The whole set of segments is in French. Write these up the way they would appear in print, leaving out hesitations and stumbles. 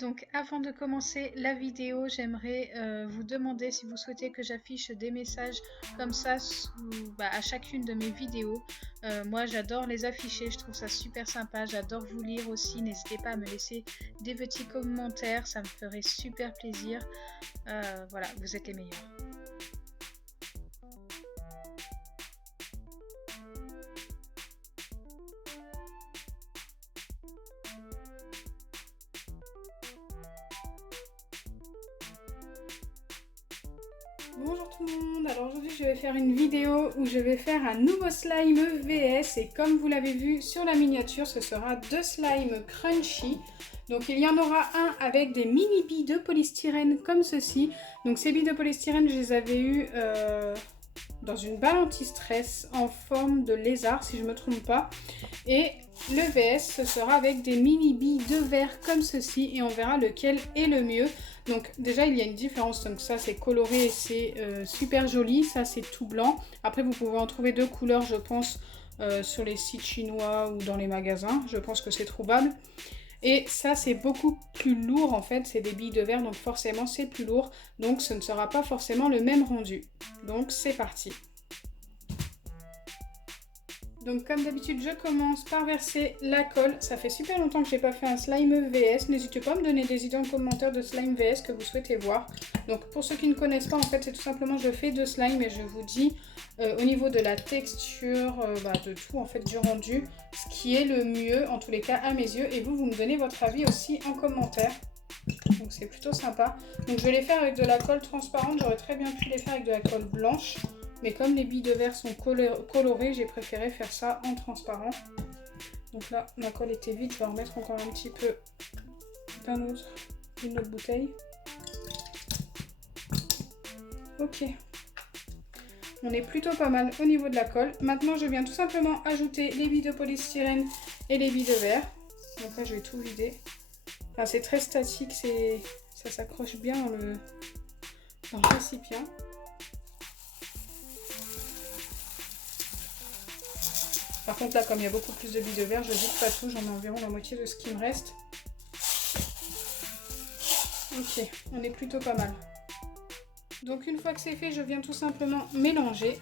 Donc avant de commencer la vidéo, j'aimerais vous demander si vous souhaitez que j'affiche des messages comme ça à chacune de mes vidéos. Moi j'adore les afficher, je trouve ça super sympa, j'adore vous lire aussi. N'hésitez pas à me laisser des petits commentaires, ça me ferait super plaisir. Voilà, vous êtes les meilleurs. Bonjour tout le monde, alors aujourd'hui je vais faire une vidéo où je vais faire un nouveau slime VS et comme vous l'avez vu sur la miniature, ce sera deux slimes crunchy. Donc il y en aura un avec des mini billes de polystyrène comme ceci. Donc ces billes de polystyrène, je les avais eues dans une balle anti-stress en forme de lézard si je ne me trompe pas. Et le VS, ce sera avec des mini billes de verre comme ceci et on verra lequel est le mieux. Donc déjà il y a une différence, donc ça c'est coloré et c'est super joli, ça c'est tout blanc. Après vous pouvez en trouver deux couleurs je pense sur les sites chinois ou dans les magasins, je pense que c'est trouvable. Et ça c'est beaucoup plus lourd en fait, c'est des billes de verre donc forcément c'est plus lourd, donc ce ne sera pas forcément le même rendu. Donc c'est parti. Donc comme d'habitude, je commence par verser la colle. Ça fait super longtemps que je n'ai pas fait un slime VS. N'hésitez pas à me donner des idées en commentaire de slime VS que vous souhaitez voir. Donc pour ceux qui ne connaissent pas, en fait, c'est tout simplement je fais deux slimes et je vous dis au niveau de la texture, de tout en fait du rendu, ce qui est le mieux en tous les cas à mes yeux. Et vous me donnez votre avis aussi en commentaire. Donc c'est plutôt sympa. Donc je vais les faire avec de la colle transparente. J'aurais très bien pu les faire avec de la colle blanche. Mais comme les billes de verre sont colorées, j'ai préféré faire ça en transparent. Donc là, ma colle était vide. Je vais en remettre encore un petit peu d'une autre bouteille. Ok. On est plutôt pas mal au niveau de la colle. Maintenant, je viens tout simplement ajouter les billes de polystyrène et les billes de verre. Donc là, je vais tout vider. Enfin, c'est très statique. Ça s'accroche bien dans le récipient. Par contre là comme il y a beaucoup plus de billes de verre, je vide pas tout, j'en ai environ la moitié de ce qui me reste. Ok, on est plutôt pas mal. Donc une fois que c'est fait, je viens tout simplement mélanger.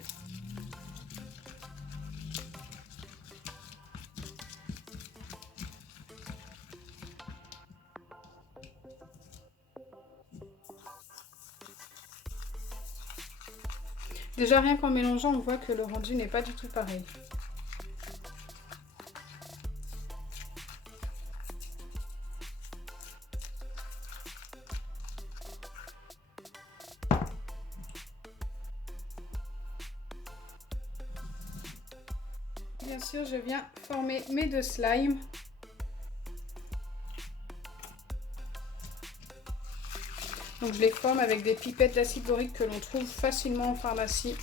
Déjà rien qu'en mélangeant, on voit que le rendu n'est pas du tout pareil. Bien sûr, je viens former mes deux slimes. Donc je les forme avec des pipettes d'acide borique que l'on trouve facilement en pharmacie.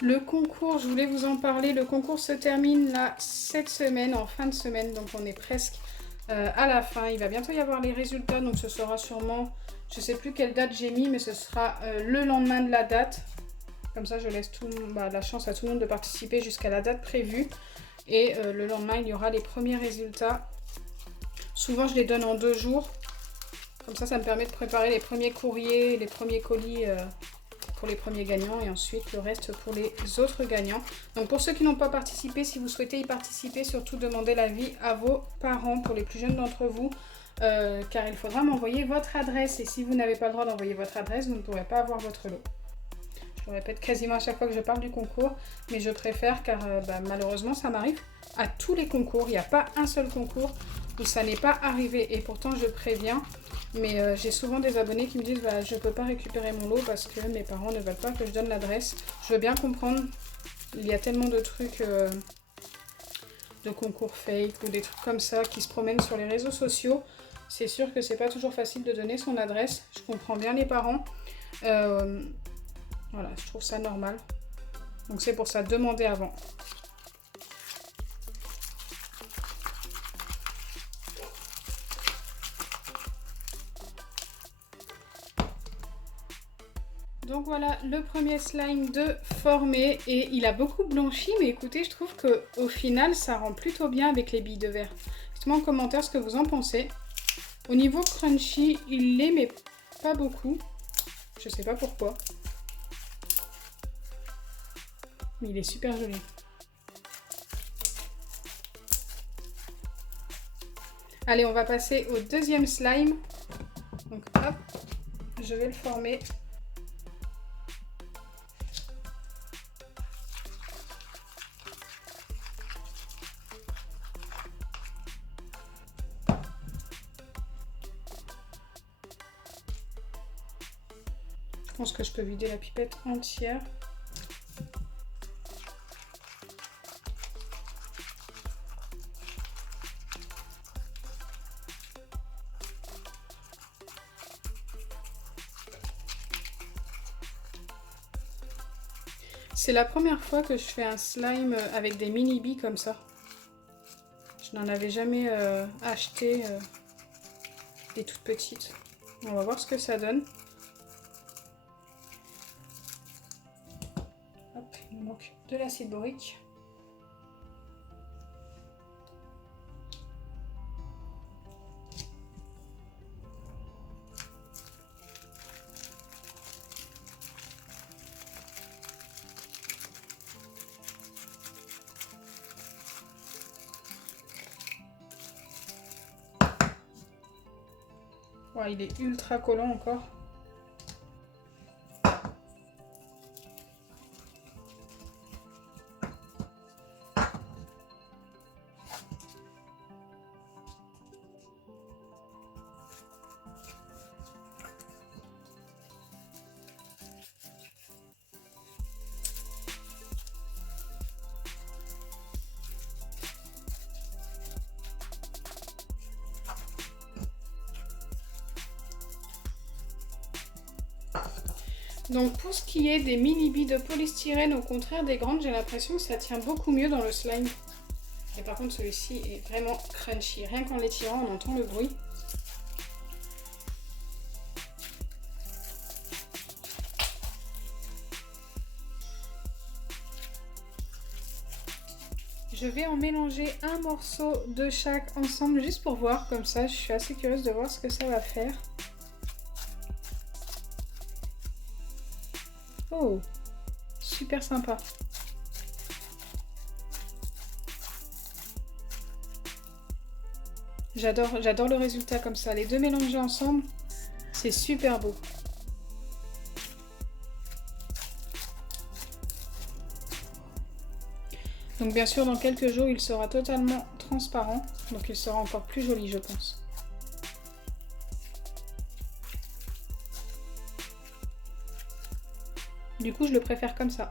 Le concours, je voulais vous en parler. Le concours se termine là cette semaine, en fin de semaine, donc on est presque à la fin. Il va bientôt y avoir les résultats, donc ce sera sûrement, je ne sais plus quelle date j'ai mis, mais ce sera le lendemain de la date. Comme ça, je laisse la chance à tout le monde de participer jusqu'à la date prévue. Et le lendemain, il y aura les premiers résultats. Souvent, je les donne en 2 jours. Comme ça me permet de préparer les premiers courriers, les premiers colis pour les premiers gagnants et ensuite le reste pour les autres gagnants. Donc pour ceux qui n'ont pas participé, si vous souhaitez y participer, surtout demandez l'avis à vos parents pour les plus jeunes d'entre vous. Car il faudra m'envoyer votre adresse et si vous n'avez pas le droit d'envoyer votre adresse, vous ne pourrez pas avoir votre lot. Je le répète quasiment à chaque fois que je parle du concours, mais je préfère car malheureusement ça m'arrive à tous les concours. Il n'y a pas un seul concours où ça n'est pas arrivé et pourtant je préviens. Mais j'ai souvent des abonnés qui me disent je ne peux pas récupérer mon lot parce que mes parents ne veulent pas que je donne l'adresse. Je veux bien comprendre, il y a tellement de trucs de concours fake ou des trucs comme ça qui se promènent sur les réseaux sociaux. C'est sûr que c'est pas toujours facile de donner son adresse. Je comprends bien les parents. Voilà, je trouve ça normal. Donc c'est pour ça, demandez avant. Donc voilà le premier slime de formé et il a beaucoup blanchi, mais écoutez, je trouve que au final ça rend plutôt bien avec les billes de verre. Dites-moi en commentaire ce que vous en pensez. Au niveau crunchy, il l'est mais pas beaucoup. Je sais pas pourquoi. Mais il est super joli. Allez, on va passer au deuxième slime. Donc hop, je vais le former. Je pense que je peux vider la pipette entière. C'est la première fois que je fais un slime avec des mini billes comme ça. Je n'en avais jamais acheté des toutes petites. On va voir ce que ça donne. Hop, il nous manque de l'acide borique. Ouais, il est ultra collant encore. Donc pour ce qui est des mini billes de polystyrène, au contraire des grandes, j'ai l'impression que ça tient beaucoup mieux dans le slime. Et par contre celui-ci est vraiment crunchy. Rien qu'en l'étirant, on entend le bruit. Je vais en mélanger un morceau de chaque ensemble juste pour voir, comme ça je suis assez curieuse de voir ce que ça va faire. Oh, super sympa. J'adore le résultat comme ça. Les deux mélangés ensemble, c'est super beau. Donc bien sûr, dans quelques jours, il sera totalement transparent. Donc il sera encore plus joli, je pense. Du coup, je le préfère comme ça.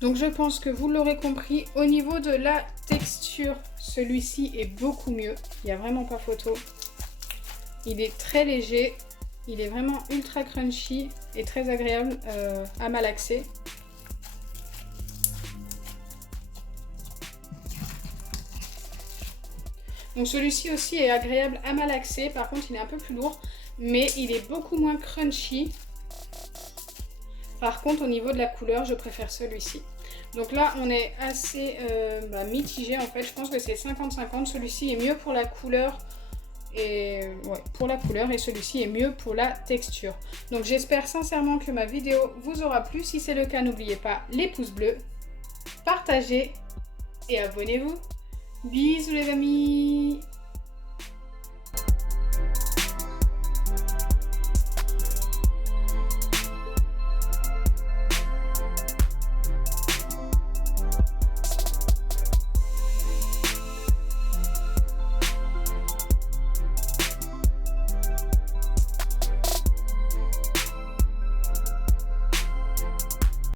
Donc je pense que vous l'aurez compris, au niveau de la texture, celui-ci est beaucoup mieux. Il n'y a vraiment pas photo. Il est très léger, il est vraiment ultra crunchy et très agréable à malaxer. Donc celui-ci aussi est agréable à malaxer, par contre il est un peu plus lourd, mais il est beaucoup moins crunchy. Par contre au niveau de la couleur, je préfère celui-ci. Donc là on est assez mitigé en fait, je pense que c'est 50-50, celui-ci est mieux pour la couleur. Et ouais, pour la couleur, et celui-ci est mieux pour la texture. Donc j'espère sincèrement que ma vidéo vous aura plu. Si c'est le cas, n'oubliez pas les pouces bleus, partagez et abonnez-vous. Bisous les amis!